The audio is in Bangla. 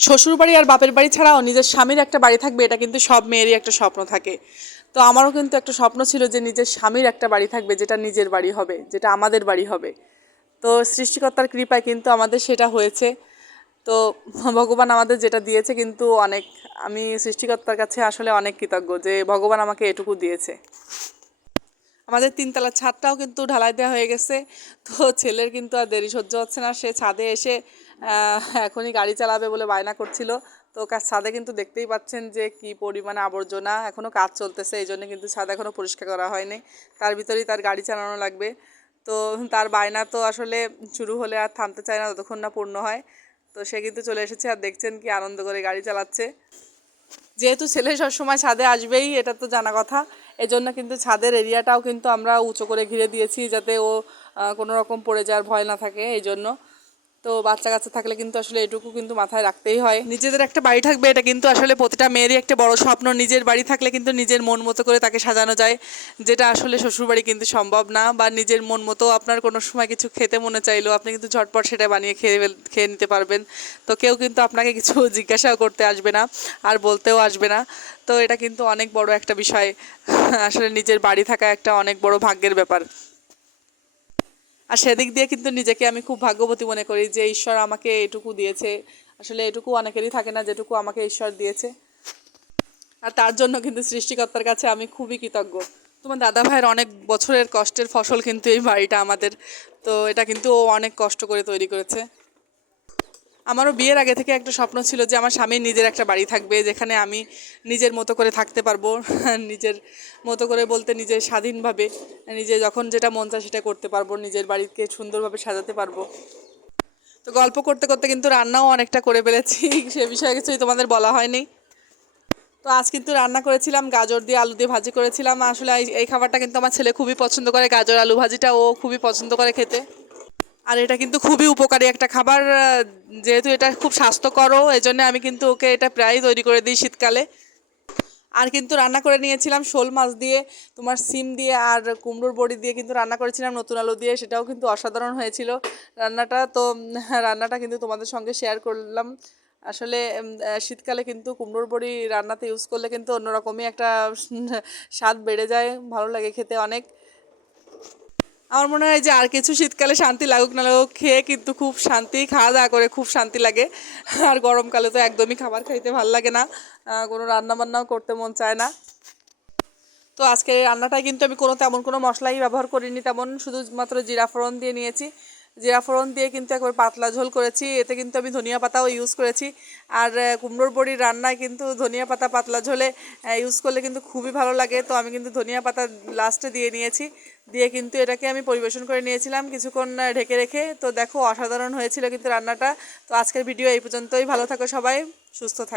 শ্বশুর বাড়ি আর বাপের বাড়ি ছাড়াও নিজের স্বামীর একটা বাড়ি থাকবে, এটা কিন্তু সব মেয়েরই একটা স্বপ্ন থাকে। তো আমারও কিন্তু একটা স্বপ্ন ছিল যে নিজের স্বামীর একটা বাড়ি থাকবে, যেটা নিজের বাড়ি হবে, যেটা আমাদের বাড়ি হবে। তো সৃষ্টিকর্তার কৃপায় কিন্তু আমাদের সেটা হয়েছে। তো ভগবান আমাদের যেটা দিয়েছে কিন্তু অনেক, আমি সৃষ্টিকর্তার কাছে আসলে অনেক কৃতজ্ঞ যে ভগবান আমাকে এটুকু দিয়েছে। আমাদের তিনতলার ছাদটাও কিন্তু ঢালাই দেওয়া হয়ে গেছে, তো ছেলের কিন্তু আর দেরি সহ্য হচ্ছে না, সে ছাদে এসে এখনই গাড়ি চালাবে বলে বায়না করছিল। তো ছাদে কিন্তু দেখতেই পাচ্ছেন যে কি পরিমাণে আবর্জনা এখনও কাজ চলতেছে, এই জন্য কিন্তু ছাদ এখনও পরিষ্কার করা হয়নি। তার ভিতরেই তার গাড়ি চালানো লাগবে। তো তার বায়না তো আসলে শুরু হলে আর থামতে চায় না, ততক্ষণ না পূর্ণ হয়। তো সে কিন্তু চলে এসেছে আর দেখছেন কি আনন্দ করে গাড়ি চালাচ্ছে। যেহেতু ছেলে সবসময় ছাদে আসবেই, এটা তো জানা কথা। এজন্য কিন্তু ছাদের এরিয়াটাও কিন্তু আমরা উঁচু করে ঘিরে দিয়েছি যাতে ও কোনো রকম পড়ে যাওয়ার ভয় না থাকে, এই জন্য। তো বাচ্চা কাচ্চা থাকলে কিন্তু আসলে এটুকু কিন্তু মাথায় রাখতেই হয়। নিজেদের একটা বাড়ি থাকবে, এটা কিন্তু আসলে প্রতিটা মেয়েরই একটা বড় স্বপ্ন। নিজের বাড়ি থাকলে কিন্তু নিজের মন মতো করে তাকে সাজানো যায়, যেটা আসলে শ্বশুরবাড়ি কিন্তু সম্ভব না। বা নিজের মন মতো আপনার কোনো সময় কিছু খেতে মনে চাইলেও আপনি কিন্তু ঝটপট সেটা বানিয়ে খেয়ে খেয়ে নিতে পারবেন। তো কেউ কিন্তু আপনাকে কিছু জিজ্ঞাসাও করতে আসবে না, আর বলতেও আসবে না। তো এটা কিন্তু অনেক বড় একটা বিষয়। আসলে নিজের বাড়ি থাকা একটা অনেক বড় ভাগ্যের ব্যাপার। আর সেদিক দিয়ে কিন্তু নিজেকে আমি খুব ভাগ্যবতী মনে করি যে ঈশ্বর আমাকে এটুকু দিয়েছে। আসলে এটুকু অনেকেরই থাকে না যেটুকু আমাকে ঈশ্বর দিয়েছে। আর তার জন্য কিন্তু সৃষ্টিকর্তার কাছে আমি খুবই কৃতজ্ঞ। তোমার দাদা ভাইয়ের অনেক বছরের কষ্টের ফসল কিন্তু এই বাড়িটা আমাদের। তো এটা কিন্তু অনেক কষ্ট করে তৈরি করেছে। আমারও বিয়ের আগে থেকে একটা স্বপ্ন ছিল যে আমার স্বামীর নিজের একটা বাড়ি থাকবে, যেখানে আমি নিজের মতো করে থাকতে পারব, নিজের মতো করে বলতে নিজের স্বাধীনভাবে, নিজে যখন যেটা মন চায় সেটা করতে পারব, নিজের বাড়িকে সুন্দরভাবে সাজাতে পারব। তো গল্প করতে করতে কিন্তু রান্নাও অনেকটা করে ফেলেছি, সে বিষয়ে কিছুই তোমাদের বলা হয়নি। তো আজ কিন্তু রান্না করেছিলাম, গাজর দিয়ে আলু দিয়ে ভাজি করেছিলাম। আসলে এই- খাবারটা কিন্তু আমার ছেলে খুবই পছন্দ করে, গাজর আলু ভাজিটা ও খুবই পছন্দ করে খেতে। আর এটা কিন্তু খুবই উপকারী একটা খাবার যেহেতু এটা খুব স্বাস্থ্যকরও এই জন্য আমি কিন্তু ওকে এটা প্রায়ই তৈরি করে দিই শীতকালে। আর কিন্তু রান্না করে নিয়েছিলাম শোল মাছ দিয়ে, তোমার সিম দিয়ে আর কুমড়োর বড়ি দিয়ে কিন্তু রান্না করেছিলাম, নতুন আলু দিয়ে, সেটাও কিন্তু অসাধারণ হয়েছিল রান্নাটা। তো রান্নাটা কিন্তু তোমাদের সঙ্গে শেয়ার করলাম। আসলে শীতকালে কিন্তু কুমড়োর বড়ি রান্নাতে ইউজ করলে কিন্তু অন্যরকমই একটা স্বাদ বেড়ে যায়, ভালো লাগে খেতে অনেক। আমার মনে হয় যে আর কিছু শীতকালে শান্তি লাগুক না লাগুক, খেয়ে কিন্তু খুব শান্তি, খাওয়া দাওয়া করে খুব শান্তি লাগে। আর গরমকালে তো একদমই খাবার খাইতে ভালো লাগে না। কোনো রান্না বান্নাও করতে মন চায় না। তো আজকে রান্নাটায় কিন্তু আমি কোনো তেমন কোনো মশলাই ব্যবহার করিনি, তেমন শুধুমাত্র জিরা ফোড়ন দিয়ে নিয়েছি। জিরা ফোড়ন দিয়ে কিন্তু একবার পাতলা ঝোল করেছি। এতে কিন্তু আমি ধনিয়া পাতাও ইউজ করেছি। আর কুমড়োর বড়ির রান্নায় কিন্তু ধনিয়া পাতা পাতলা ঝোলে ইউজ করলে কিন্তু খুবই ভালো লাগে। তো আমি কিন্তু ধনিয়া পাতা লাস্টে দিয়ে নিয়েছি। দিয়ে কিন্তু এটাকে আমি পরিবেশন করে নিয়েছিলাম কিছুক্ষণ ঢেকে রেখে। তো দেখো, অসাধারণ হয়েছিল কিন্তু রান্নাটা। তো আজকের ভিডিও এই পর্যন্তই। ভালো থাকো সবাই। সুস্থ থাকো।